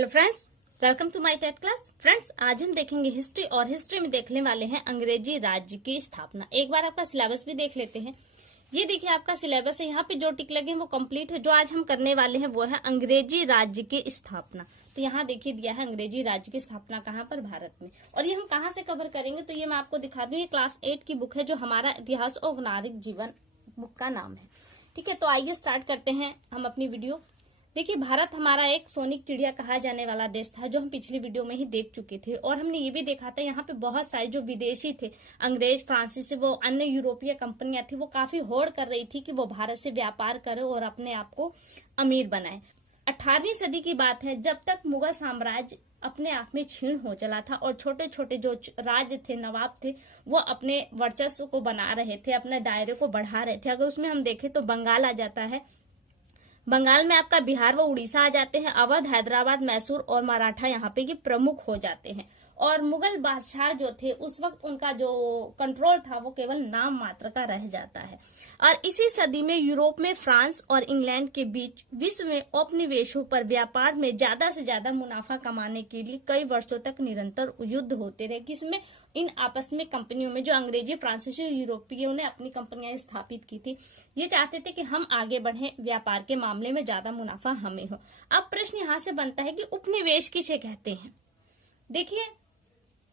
Hello friends, welcome to my TET class. Friends, आज हम देखेंगे हिस्ट्री और हिस्ट्री में देखने वाले हैं अंग्रेजी राज्य की स्थापना। एक बार आपका सिलेबस भी देख लेते हैं। ये देखिए आपका सिलेबस है, यहाँ पे जो टिक लगे हैं वो कंप्लीट है। जो आज हम करने वाले हैं वो है अंग्रेजी राज्य की स्थापना। तो यहाँ देखिए दिया है अंग्रेजी राज्य की स्थापना कहाँ पर, भारत में। और ये हम कहाँ से कवर करेंगे तो ये मैं आपको दिखा दूं। ये क्लास 8 की बुक है जो हमारा इतिहास और नागरिक जीवन बुक का नाम है। ठीक है, तो आइए स्टार्ट करते हैं हम अपनी वीडियो। देखिए, भारत हमारा एक सोनिक चिड़िया कहा जाने वाला देश था, जो हम पिछली वीडियो में ही देख चुके थे। और हमने ये भी देखा था यहाँ पे बहुत सारे जो विदेशी थे, अंग्रेज, फ्रांसीसी, वो अन्य यूरोपीय कंपनियां थी, वो काफी होड़ कर रही थी कि वो भारत से व्यापार करे और अपने आप को अमीर बनाए। 18वीं सदी की बात है, जब तक मुगल साम्राज्य अपने आप में क्षीण हो चला था और छोटे छोटे जो राज्य थे, नवाब थे, वो अपने वर्चस्व को बना रहे थे, अपने दायरे को बढ़ा रहे थे। अगर उसमें हम देखें तो बंगाल आ जाता है, बंगाल में आपका बिहार व उड़ीसा आ जाते हैं, अवध, हैदराबाद, मैसूर और मराठा यहाँ पे ये प्रमुख हो जाते हैं। और मुगल बादशाह जो थे उस वक्त उनका जो कंट्रोल था वो केवल नाम मात्र का रह जाता है। और इसी सदी में यूरोप में फ्रांस और इंग्लैंड के बीच विश्व में औपनिवेशों पर व्यापार में ज्यादा से ज्यादा मुनाफा कमाने के लिए कई वर्षों तक निरंतर युद्ध होते रहे। किसमें? इन आपस में कंपनियों में, जो अंग्रेजी, फ्रांसीसी, यूरोपियों ने अपनी कंपनियां स्थापित की थी। ये चाहते थे कि हम आगे बढ़े, व्यापार के मामले में ज्यादा मुनाफा हमें हो। अब प्रश्न यहाँ से बनता है कि उपनिवेश किसे कहते हैं। देखिए,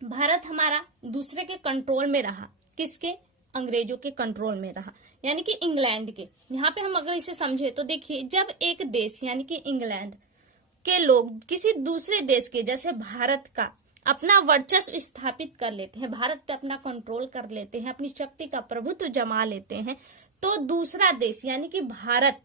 भारत हमारा दूसरे के कंट्रोल में रहा। किसके? अंग्रेजों के कंट्रोल में रहा, यानी कि इंग्लैंड के। यहाँ पे हम अगर इसे समझे तो देखिए, जब एक देश यानी कि इंग्लैंड के लोग किसी दूसरे देश के जैसे भारत का अपना वर्चस्व स्थापित कर लेते हैं, भारत पे अपना कंट्रोल कर लेते हैं, अपनी शक्ति का प्रभुत्व जमा लेते हैं, तो दूसरा देश यानी कि भारत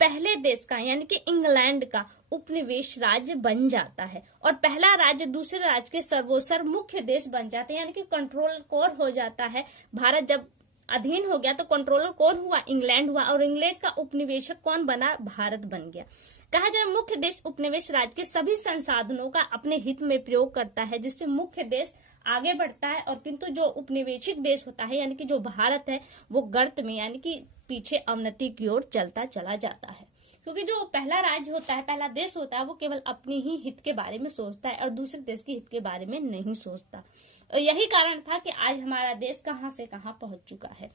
पहले देश का यानी कि इंग्लैंड का उपनिवेश राज्य बन जाता है। और पहला राज्य दूसरे राज्य के सर्वोत्तर मुख्य देश बन जाते हैं, यानी कि कंट्रोल कोर हो जाता है। भारत जब अधीन हो गया तो कंट्रोलर कौन हुआ? इंग्लैंड हुआ। और इंग्लैंड का उपनिवेशक कौन बना? भारत बन गया। कहा जाए मुख्य देश उपनिवेश राज्य के सभी संसाधनों का अपने हित में प्रयोग करता है, जिससे मुख्य देश आगे बढ़ता है। और किंतु जो उपनिवेशिक देश होता है यानी कि जो भारत है, वो गर्त में यानी कि पीछे अवनति की ओर चलता चला जाता है। क्योंकि जो पहला राज्य होता है, पहला देश होता है, वो केवल अपने ही हित के बारे में सोचता है और दूसरे देश के हित के बारे में नहीं सोचता। यही कारण था कि आज हमारा देश कहां से कहां पहुंच चुका है।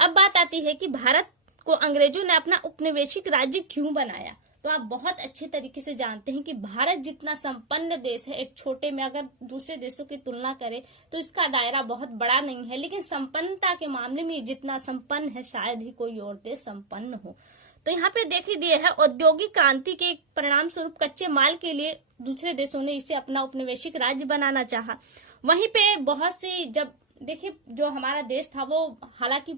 अब बात आती है कि भारत को अंग्रेजों ने अपना उपनिवेशिक राज्य क्यों बनाया। तो आप बहुत अच्छे तरीके से जानते हैं कि भारत जितना संपन्न देश है, एक छोटे में अगर दूसरे देशों की तुलना करें तो इसका दायरा बहुत बड़ा नहीं है, लेकिन संपन्नता के मामले में जितना संपन्न है शायद ही कोई और देश संपन्न हो। तो यहाँ पे देख ही दिए है, औद्योगिक क्रांति के परिणाम स्वरूप कच्चे माल के लिए दूसरे देशों ने इसे अपना उपनिवेशिक राज्य बनाना चाहा। वहीं पे बहुत सी, जब देखिए जो हमारा देश था वो हालांकि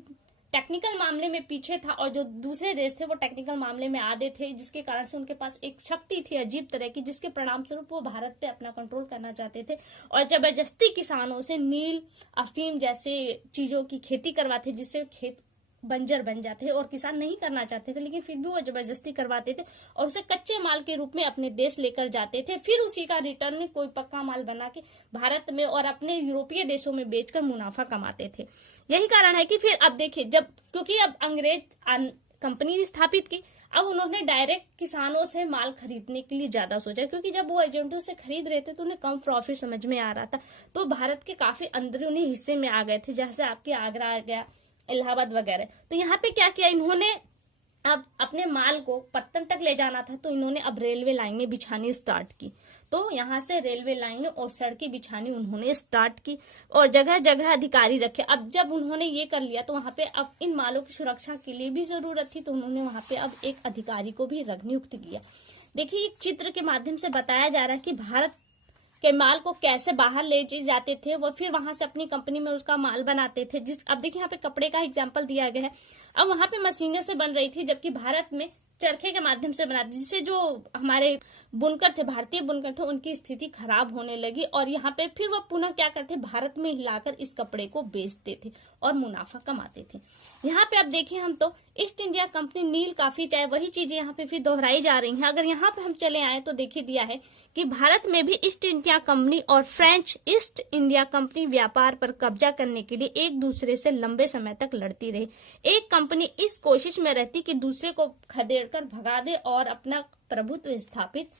टेक्निकल मामले में पीछे था और जो दूसरे देश थे वो टेक्निकल मामले में आगे थे, जिसके कारण से उनके पास एक शक्ति थी अजीब तरह की, जिसके परिणाम स्वरूप वो भारत पे अपना कंट्रोल करना चाहते थे और जबरदस्ती किसानों से नील, अफीम जैसे चीजों की खेती करवाते, जिससे खेत बंजर बन जाते थे और किसान नहीं करना चाहते थे, लेकिन फिर भी वो जबरदस्ती करवाते थे और उसे कच्चे माल के रूप में अपने देश लेकर जाते थे। फिर उसी का रिटर्न कोई पक्का माल बना के भारत में और अपने यूरोपीय देशों में बेचकर मुनाफा कमाते थे। यही कारण है कि फिर अब देखिए, जब क्योंकि अब अंग्रेज कंपनी स्थापित की, अब उन्होंने डायरेक्ट किसानों से माल खरीदने के लिए ज्यादा सोचा, क्योंकि जब वो एजेंटों से खरीद रहे थे तो उन्हें कम प्रॉफिट समझ में आ रहा था। तो भारत के काफी अंदरूनी हिस्से में आ गए थे, जैसे आपके आगरा आ गया, इलाहाबाद वगैरह। तो यहाँ पे क्या किया इन्होंने, अब अपने माल को पत्तन तक ले जाना था तो इन्होंने अब रेलवे लाइनें बिछानी स्टार्ट की। तो यहाँ से रेलवे लाइनें और सड़कें बिछानी उन्होंने स्टार्ट की और जगह जगह अधिकारी रखे। अब जब उन्होंने ये कर लिया तो वहां पे अब इन मालों की सुरक्षा के लिए भी जरूरत थी, तो उन्होंने वहां पे अब एक अधिकारी को भी नियुक्त किया। देखिए, एक चित्र के माध्यम से बताया जा रहा है कि भारत के माल को कैसे बाहर ले जाते थे, वो फिर वहां से अपनी कंपनी में उसका माल बनाते थे। अब देखिए यहाँ पे कपड़े का एग्जांपल दिया गया है। अब वहां पे मशीनें से बन रही थी, जबकि भारत में चरखे के माध्यम से बनाते, जिससे जो हमारे बुनकर थे, भारतीय बुनकर थे, उनकी स्थिति खराब होने लगी और यहाँ पे फिर वो पुनः क्या करते, भारत में हिलाकर इस कपड़े को बेचते थे और मुनाफा कमाते थे। यहाँ पे अब देखिए हम तो ईस्ट इंडिया कंपनी, नील, काफी, चाय, वही चीजें यहाँ पे फिर दोहराई जा रही हैं। अगर यहाँ पे हम चले आए तो देखिए दिया है कि भारत में भी ईस्ट इंडिया कंपनी और फ्रेंच ईस्ट इंडिया कंपनी व्यापार पर कब्जा करने के लिए एक दूसरे से लंबे समय तक लड़ती रही। एक कंपनी इस कोशिश में रहती कि दूसरे को खदेड़कर भगा दे और अपना प्रभुत्व स्थापित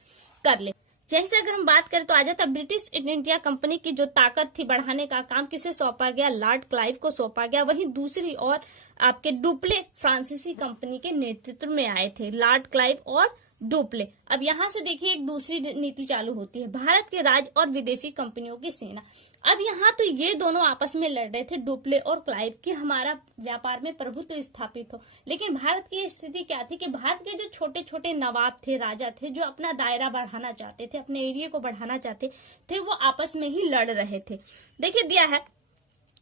कर ले। यहीं से अगर हम बात करें तो आ जाता ब्रिटिश ईस्ट इंडिया कंपनी की जो ताकत थी बढ़ाने का काम किसे सौंपा गया, लॉर्ड क्लाइव को सौंपा गया। वहीं दूसरी ओर आपके डुप्ले फ्रांसीसी कंपनी के नेतृत्व में आए थे, लॉर्ड क्लाइव और डुप्ले। अब यहां से देखिए एक दूसरी नीति चालू होती है, भारत के राज्य और विदेशी कंपनियों की सेना। अब यहाँ तो ये दोनों आपस में लड़ रहे थे, डुप्ले और क्लाइव, कि हमारा व्यापार में प्रभुत्व स्थापित हो। लेकिन भारत की स्थिति क्या थी कि भारत के जो छोटे छोटे नवाब थे, राजा थे, जो अपना दायरा बढ़ाना चाहते थे, अपने एरिया को बढ़ाना चाहते थे, वो आपस में ही लड़ रहे थे। देखिए दिया है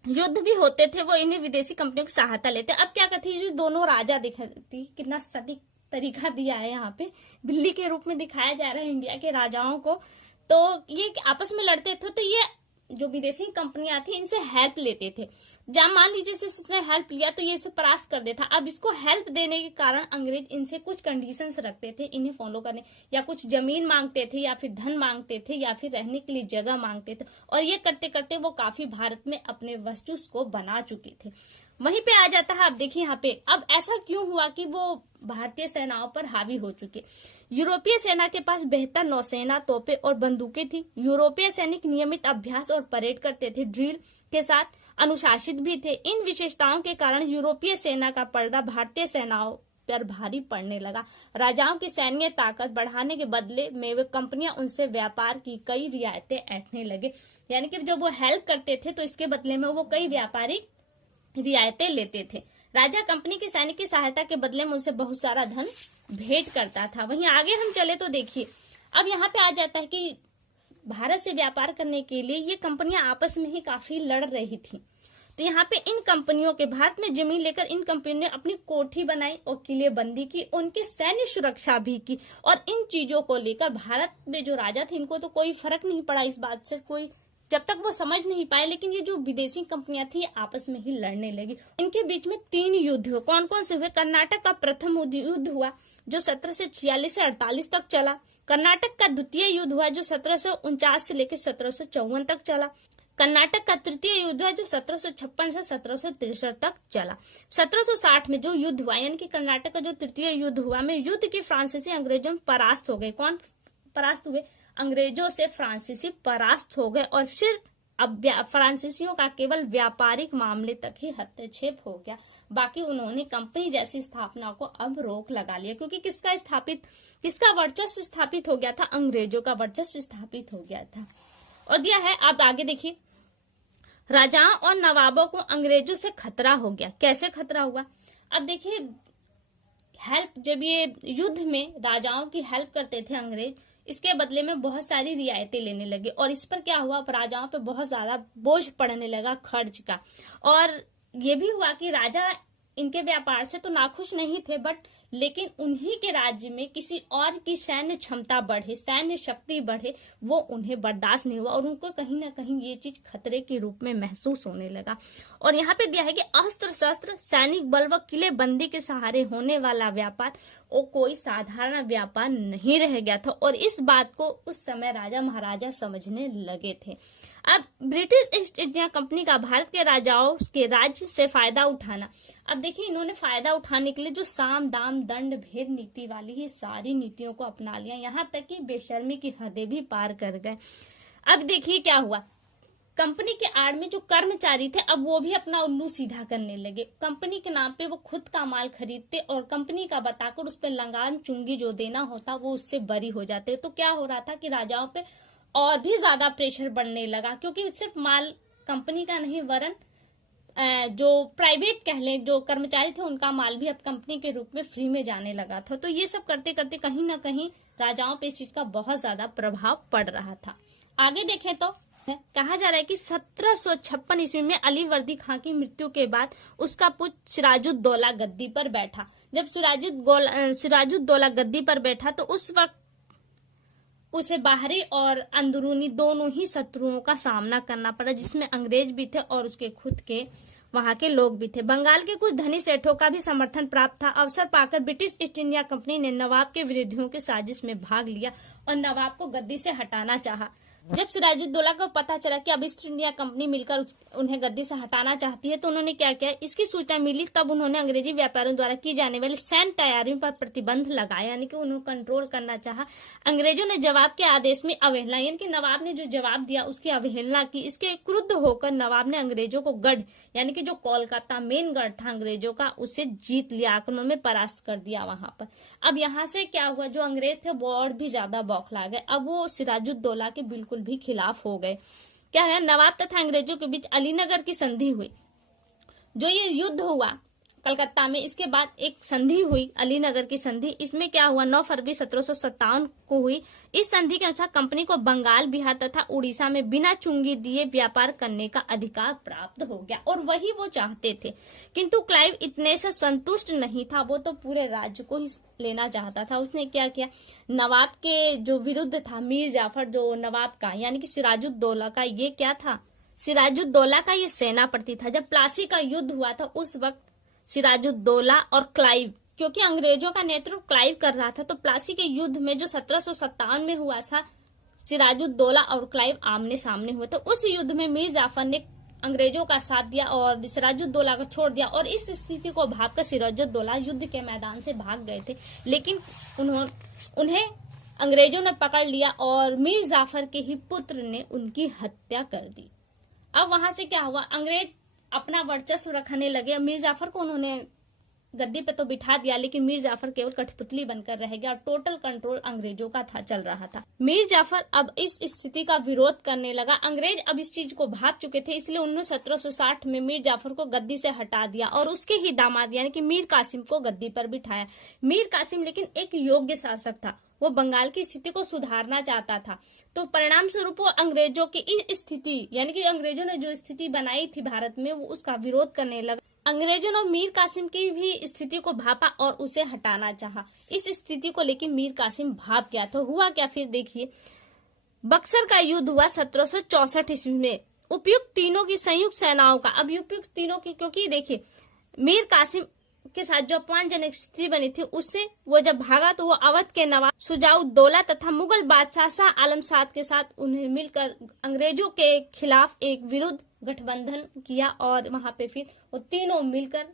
युद्ध भी होते थे, वो इन्हें विदेशी कंपनियों की सहायता लेते। अब क्या करती, जो दोनों राजा दिखाती, कितना सटीक तरीका दिया है, यहाँ पे बिल्ली के रूप में दिखाया जा रहा है इंडिया के राजाओं को। तो ये आपस में लड़ते थे, तो ये जो विदेशी कंपनियां थी इनसे हेल्प लेते थे। जब मान लीजिए इसने हेल्प लिया तो ये इसे परास्त कर देता। अब इसको हेल्प देने के कारण अंग्रेज इनसे कुछ कंडीशंस रखते थे इन्हें फॉलो करने, या कुछ जमीन मांगते थे, या फिर धन मांगते थे, या फिर रहने के लिए जगह मांगते थे। और ये करते करते वो काफी भारत में अपने वर्चस्व को बना चुके थे। वहीं पे आ जाता है, आप देखिए यहाँ पे अब ऐसा क्यों हुआ कि वो भारतीय सेनाओं पर हावी हो चुके। यूरोपीय सेना के पास बेहतर नौसेना, तोपें और बंदूकें थी। यूरोपीय सैनिक नियमित अभ्यास और परेड करते थे, ड्रिल के साथ अनुशासित भी थे। इन विशेषताओं के कारण यूरोपीय सेना का पलड़ा भारतीय सेनाओं पर भारी पड़ने लगा। राजाओं की सैन्य ताकत बढ़ाने के बदले में वे कंपनियां उनसे व्यापार की कई रियायतें ऐंठने लगे। यानी कि जब वो हेल्प करते थे तो इसके बदले में वो कई व्यापारिक रियायतें लेते थे। राजा कंपनी के सैनिक की सहायता के बदले में उनसे बहुत सारा धन भेंट करता था। वहीं आगे हम चले तो देखिए अब यहाँ पे आ जाता है कि भारत से व्यापार करने के लिए ये कंपनियां आपस में ही काफी लड़ रही थी। तो यहाँ पे इन कंपनियों के भारत में जमीन लेकर इन कंपनियों ने अपनी कोठी बनाई और किलेबंदी की, उनकी सैन्य सुरक्षा भी की। और इन चीजों को लेकर भारत में जो राजा थे इनको तो कोई फर्क नहीं पड़ा इस बात से, कोई जब तक वो समझ नहीं पाए। लेकिन ये जो विदेशी कंपनियां थी आपस में ही लड़ने लगी। इनके बीच में 3 युद्ध हुए। कौन कौन से हुए? कर्नाटक का प्रथम युद्ध हुआ जो 1746 से 48 तक चला। कर्नाटक का द्वितीय युद्ध हुआ जो 1749 से लेकर 1754 तक चला। कर्नाटक का तृतीय युद्ध हुआ जो 1756 से 1763 तक चला। 1760 में जो युद्ध हुआ, यानी कि कर्नाटक का जो तृतीय युद्ध हुआ में युद्ध के फ्रांसीसी अंग्रेजों में परास्त हो गए। कौन परास्त हुए? अंग्रेजों से फ्रांसीसी परास्त हो गए। और फिर अब फ्रांसीसियों का केवल व्यापारिक मामले तक ही हस्तक्षेप हो गया। बाकी उन्होंने कंपनी जैसी स्थापना को अब रोक लगा लिया, क्योंकि किसका वर्चस्व स्थापित हो गया था? अंग्रेजों का वर्चस्व स्थापित हो गया था। और दिया है आप आगे देखिए, राजाओं और नवाबों को अंग्रेजों से खतरा हो गया। कैसे खतरा हुआ? अब देखिए हेल्प, जब ये युद्ध में राजाओं की हेल्प करते थे अंग्रेज, इसके बदले में बहुत सारी रियायतें लेने लगे। और इस पर क्या हुआ? राजाओं पे बहुत ज्यादा बोझ पड़ने लगा खर्च का। और ये भी हुआ कि राजा इनके व्यापार से तो नाखुश नहीं थे, बट लेकिन उन्हीं के राज्य में किसी और की सैन्य क्षमता बढ़े, सैन्य शक्ति बढ़े, वो उन्हें बर्दाश्त नहीं हुआ। और उनको कहीं ना कहीं ये चीज खतरे के रूप में महसूस होने लगा। और यहाँ पे दिया है कि अस्त्र शस्त्र, सैनिक बल व किलेबंदी के सहारे होने वाला व्यापार वो कोई साधारण व्यापार नहीं रह गया था। और इस बात को उस समय राजा महाराजा समझने लगे थे। अब ब्रिटिश ईस्ट इंडिया कंपनी का भारत के राजाओं के राज्य से फायदा उठाना। अब देखिए इन्होंने फायदा उठाने के लिए जो साम दाम दंड भेद नीति वाली ये सारी नीतियों को अपना लिया, यहाँ तक कि बेशर्मी की हदें भी पार कर गए। अब देखिए क्या हुआ, कंपनी के आड़ में जो कर्मचारी थे अब वो भी अपना उल्लू सीधा करने लगे। कंपनी के नाम पे वो खुद का माल खरीदते और कंपनी का बताकर उस पर लगान चुंगी जो देना होता वो उससे बरी हो जाते। तो क्या हो रहा था कि राजाओं पे और भी ज्यादा प्रेशर बढ़ने लगा, क्योंकि सिर्फ माल कंपनी का नहीं वरन जो प्राइवेट कह लें जो कर्मचारी थे उनका माल भी अब कंपनी के रूप में फ्री में जाने लगा था। तो ये सब करते करते कहीं ना कहीं राजाओं पे इस चीज का बहुत ज्यादा प्रभाव पड़ रहा था। आगे देखें तो कहा जा रहा है कि 1756 ईस्वी में अली वर्दी खां की मृत्यु के बाद उसका पुत्र सिराजुद्दौला गद्दी पर बैठा। जब सिराजुद्दौला गद्दी पर बैठा तो उस वक्त उसे बाहरी और अंदरूनी दोनों ही शत्रुओं का सामना करना पड़ा, जिसमें अंग्रेज भी थे और उसके खुद के वहां के लोग भी थे। बंगाल के कुछ धनी सेठों का भी समर्थन प्राप्त था। अवसर पाकर ब्रिटिश ईस्ट इंडिया कंपनी ने नवाब के विरोधियों के साजिश में भाग लिया और नवाब को गद्दी से हटाना चाहा। जब सिराजुद्दौला को पता चला कि अब ईस्ट इंडिया कंपनी मिलकर उन्हें गद्दी से हटाना चाहती है तो उन्होंने क्या किया, इसकी सूचना मिली तब उन्होंने अंग्रेजी व्यापारियों द्वारा की जाने वाली सैन्य तैयारियों पर प्रतिबंध लगाया, यानी कि उन्होंने कंट्रोल करना चाहा। अंग्रेजों ने जवाब के आदेश में अवहेलना, यानी कि नवाब ने जो जवाब दिया उसकी अवहेलना की। इसके क्रुद्ध होकर नवाब ने अंग्रेजों को गढ़, यानी कि जो कोलकाता मेन गढ़ था अंग्रेजों का, उसे जीत लिया, आक्रमण में परास्त कर दिया वहां पर। अब यहाँ से क्या हुआ, जो अंग्रेज थे वो और भी ज्यादा बौखला गए। अब वो सिराजुद्दौला के बिल्कुल भी खिलाफ हो गए। क्या है, नवाब तथा अंग्रेजों के बीच अलीनगर की संधि हुई। जो ये युद्ध हुआ कलकत्ता में, इसके बाद एक संधि हुई अलीनगर की संधि। इसमें क्या हुआ, 9 फरवरी 1757 को हुई। इस संधि के अनुसार कंपनी को बंगाल, बिहार तथा उड़ीसा में बिना चुंगी दिए व्यापार करने का अधिकार प्राप्त हो गया, और वही वो चाहते थे। किंतु क्लाइव इतने से संतुष्ट नहीं था, वो तो पूरे राज्य को ही लेना चाहता था। उसने क्या किया, नवाब के जो विरुद्ध था, मीर जाफर जो नवाब का यानी कि सिराजुद्दौला का, ये क्या था, सिराजुद्दौला का ये सेनापति था। जब प्लासी का युद्ध हुआ था उस वक्त सिराजुद्दौला और क्लाइव, क्योंकि अंग्रेजों का नेतृत्व क्लाइव कर रहा था, तो प्लासी के युद्ध में जो 1757 में हुआ था, सिराजुद्दौला और क्लाइव आमने सामने हुए। तो उस युद्ध में मीर जाफर ने अंग्रेजों का साथ दिया और सिराजुद्दौला को छोड़ दिया, और इस स्थिति को भागकर सिराजुद्दौला युद्ध के मैदान से भाग गए थे। लेकिन उन्हें अंग्रेजों ने पकड़ लिया और मीर जाफर के ही पुत्र ने उनकी हत्या कर दी। अब वहां से क्या हुआ, अंग्रेज अपना वर्चस्व रखने लगे। मीर जाफर को उन्होंने गद्दी पे तो बिठा दिया, लेकिन मीर जाफर केवल कठपुतली बनकर रह गया और टोटल कंट्रोल अंग्रेजों का था, चल रहा था। मीर जाफर अब इस स्थिति का विरोध करने लगा। अंग्रेज अब इस चीज को भाप चुके थे, इसलिए उन्होंने 1760 में मीर जाफर को गद्दी से हटा दिया और उसके ही दामाद यानी कि मीर कासिम को गद्दी पर बिठाया। मीर कासिम लेकिन एक योग्य शासक था, वो बंगाल की स्थिति को सुधारना चाहता था। तो परिणाम स्वरूप वो अंग्रेजों की इस स्थिति यानी कि अंग्रेजों ने जो स्थिति बनाई थी भारत में, वो उसका विरोध करने लगा। अंग्रेजों ने मीर कासिम की भी स्थिति को भापा और उसे हटाना चाहा। इस स्थिति को लेकिन मीर कासिम भाप गया। तो हुआ क्या, फिर देखिए, बक्सर का युद्ध हुआ 1764 ईस्वी में। उपयुक्त तीनों की संयुक्त सेनाओं का, अब उपयुक्त तीनों की, क्योंकि देखिए मीर कासिम के साथ जो अपमानजनक स्थिति बनी थी, उससे वो जब भागा तो वो अवध के नवाब शुजाउद्दौला तथा मुगल बादशाह शाह आलम साद के साथ उन्हें मिलकर अंग्रेजों के खिलाफ एक विरुद्ध गठबंधन किया, और वहां पे फिर वो तीनों मिलकर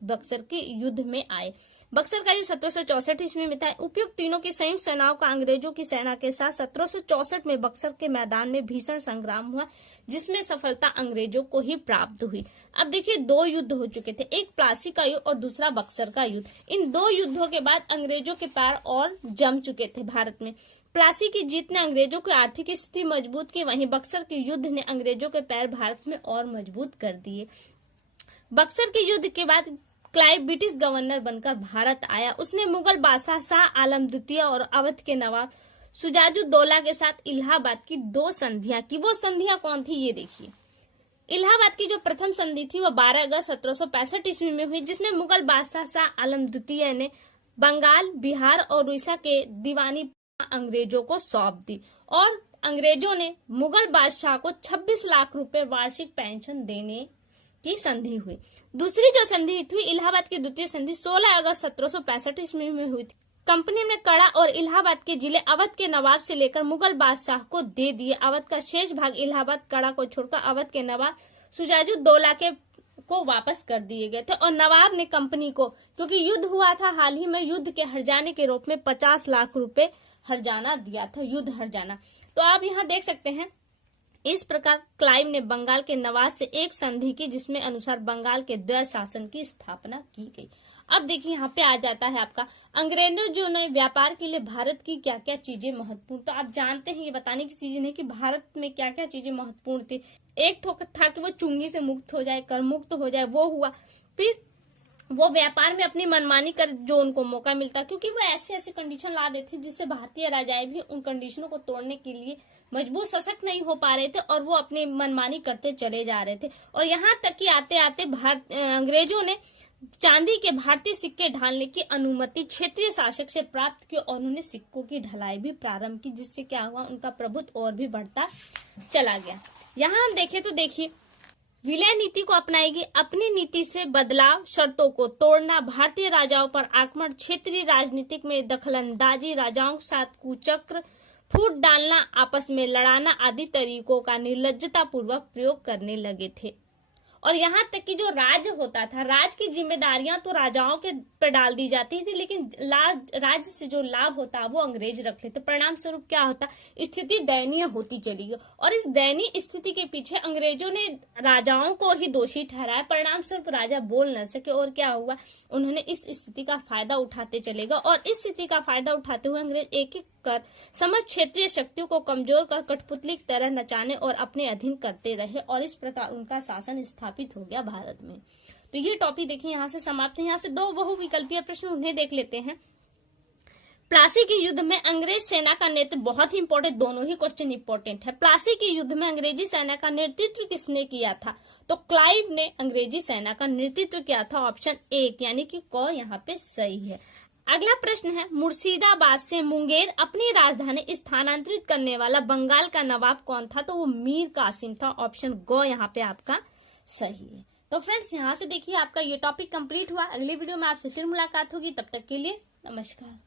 बक्सर के युद्ध में आए। बक्सर का युद्ध 1764 ईस्वी में था। उपयुक्त तीनों की संयुक्त सेनाओं का अंग्रेजों की सेना के साथ 1764 में बक्सर के मैदान में भीषण संग्राम हुआ, जिसमें सफलता अंग्रेजों को ही प्राप्त हुई। अब देखिए, 2 युद्ध हो चुके थे, एक प्लासी का युद्ध और दूसरा बक्सर का युद्ध। इन 2 युद्धों के बाद अंग्रेजों के पैर और जम चुके थे भारत में। प्लासी की जीत ने अंग्रेजों की आर्थिक स्थिति मजबूत की, वहीं बक्सर के युद्ध ने अंग्रेजों के पैर भारत में और मजबूत कर दिए। बक्सर के युद्ध के बाद क्लाइव ब्रिटिश गवर्नर बनकर भारत आया। उसने मुगल बादशाह शाह आलम द्वितीय और अवध के नवाब शुजाउद्दौला के साथ इलाहाबाद की 2 संधियां की। वो संधियां कौन थी, ये देखिए। इलाहाबाद की जो प्रथम संधि थी वो 12 अगस्त 1765 ईस्वी में हुई, जिसमें मुगल बादशाह शाह आलम द्वितीय ने बंगाल, बिहार और उड़ीसा के दीवानी अंग्रेजों को सौंप दी, और अंग्रेजों ने मुगल बादशाह को 26 लाख रुपए वार्षिक पेंशन देने की संधि हुई। दूसरी जो संधि थी, इलाहाबाद की द्वितीय संधि 16 अगस्त 1765 ईस्वी में हुई थी। कंपनी ने कड़ा और इलाहाबाद के जिले अवध के नवाब से लेकर मुगल बादशाह को दे दिए। अवध का शेष भाग इलाहाबाद, कड़ा को छोड़कर अवध के नवाब शुजाउद्दौला के को वापस कर दिए गए थे, और नवाब ने कंपनी को, क्योंकि युद्ध हुआ था हाल ही में, युद्ध के हर्जाने के रूप में 50 लाख रुपए हर्जाना दिया था, युद्ध हर्जाना। तो आप यहाँ देख सकते हैं, इस प्रकार क्लाइव ने बंगाल के नवाब से एक संधि की, जिसमें अनुसार बंगाल के द्वैत शासन की स्थापना की गई। अब देखिए, यहाँ पे आ जाता है आपका अंग्रेजों जो ने व्यापार के लिए भारत की क्या क्या चीजें महत्वपूर्ण। तो आप जानते हैं, ये बताने की चीजें नहीं कि भारत में क्या क्या चीजें महत्वपूर्ण थी। एक तो था कि वो चुंगी से मुक्त हो जाए, कर मुक्त हो जाए, वो हुआ। फिर वो व्यापार में अपनी मनमानी कर जो उनको मौका मिलता, क्योंकि वो ऐसे ऐसे कंडीशन ला देते जिससे भारतीय राजाएं भी उन कंडीशनों को तोड़ने के लिए मजबूर, सशक्त नहीं हो पा रहे थे, और वो अपनी मनमानी करते चले जा रहे थे। और यहाँ तक कि आते आते अंग्रेजों ने चांदी के भारतीय सिक्के ढालने की अनुमति क्षेत्रीय शासक से प्राप्त की, और उन्होंने सिक्कों की ढलाई भी प्रारंभ की, जिससे क्या हुआ, उनका प्रभुत्व और भी बढ़ता चला गया। यहाँ हम देखें तो देखिए, विलय नीति को अपनाएगी, अपनी नीति से बदलाव, शर्तों को तोड़ना, भारतीय राजाओं पर आक्रमण, क्षेत्रीय राजनीतिक में दखलंदाजी, राजाओं के साथ कुचक्र, फूट डालना, आपस में लड़ाना आदि तरीकों का निर्लज्जता पूर्वक प्रयोग करने लगे थे। और यहाँ तक कि जो राज्य होता था, राज की जिम्मेदारियां तो राजाओं के पर डाल दी जाती थी, लेकिन राज्य से जो लाभ होता वो अंग्रेज रख लेते। परिणाम स्वरूप क्या होता, स्थिति दयनीय होती चली गई और इस दयनीय स्थिति के पीछे अंग्रेजों ने राजाओं को ही दोषी ठहराया। परिणाम स्वरूप राजा बोल न सके और क्या हुआ, उन्होंने इस स्थिति का फायदा उठाते चले गए और इस स्थिति का फायदा उठाते हुए अंग्रेज एक एक कर समस्त क्षेत्रीय शक्तियों को कमजोर कर कठपुतली की तरह नचाने और अपने अधीन करते रहे और इस प्रकार उनका शासन स्थापित हो गया भारत में। तो ये टॉपिक देखिए यहाँ से समाप्त है। यहाँ से दो बहुविकल्पीय प्रश्न उन्हें देख लेते हैं। प्लासी के युद्ध में अंग्रेज सेना का नेतृत्व, बहुत ही इंपॉर्टेंट, दोनों ही क्वेश्चन इंपॉर्टेंट है। प्लासी के युद्ध में अंग्रेजी सेना का नेतृत्व किसने किया था, तो क्लाइव ने अंग्रेजी सेना का नेतृत्व किया था। ऑप्शन 1 यानी कि क यहाँ पे सही है। अगला प्रश्न है, मुर्शिदाबाद से मुंगेर अपनी राजधानी स्थानांतरित करने वाला बंगाल का नवाब कौन था, तो वो मीर कासिम था। ऑप्शन ग यहाँ पे आपका सही है। तो फ्रेंड्स यहाँ से देखिए आपका ये टॉपिक कंप्लीट हुआ। अगली वीडियो में आपसे फिर मुलाकात होगी, तब तक के लिए नमस्कार।